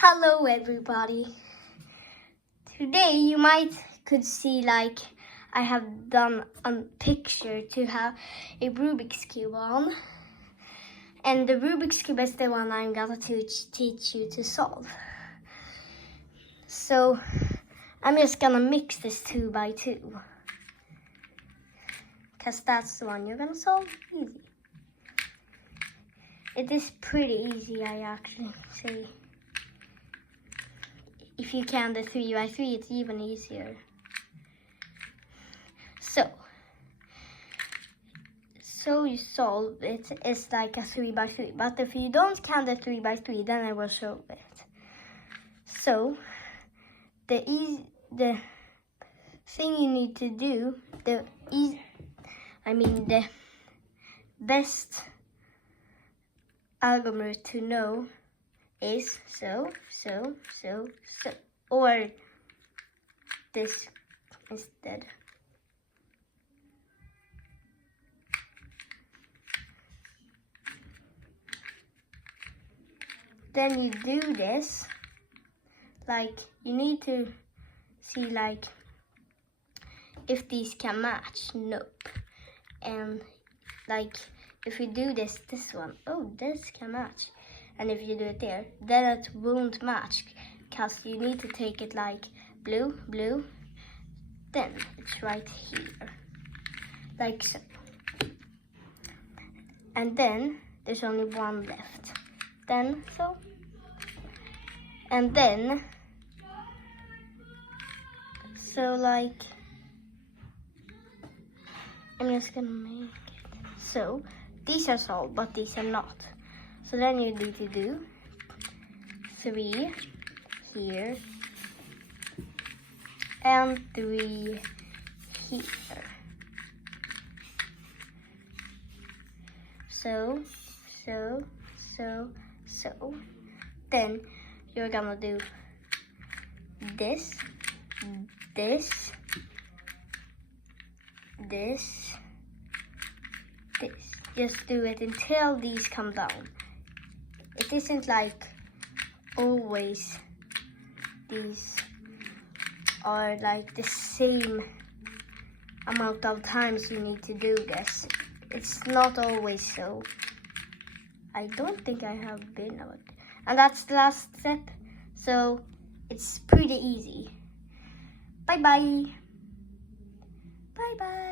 Hello everybody. Today you could see like I have done a picture to have a Rubik's Cube on. And the Rubik's Cube is the one I'm gonna teach you to solve. So I'm just gonna mix this 2 by 2. Because that's the one you're gonna solve easy. It is pretty easy, I actually say. If you can the 3 by 3, it's even easier. So you solve it. It's like a 3 by 3. But if you don't count the 3 by 3, then I will show it. So the thing you need to do, the best algorithm to know is so, or this instead. Then you do this, like you need to see like if these can match. Nope. And like if you do this one, oh, this can match. And if you do it there, then it won't match, because you need to take it like blue, then it's right here, like so. And then there's only one left. Then so. And then, so like, I'm just gonna make it. So these are solved, but these are not. So then you need to do 3 here and 3 here. So. Then you're gonna do this. Just do it until these come down. It isn't like always these are like the same amount of times you need to do this. It's not always so. I don't think I have been out. And that's the last step. So it's pretty easy. Bye bye. Bye bye.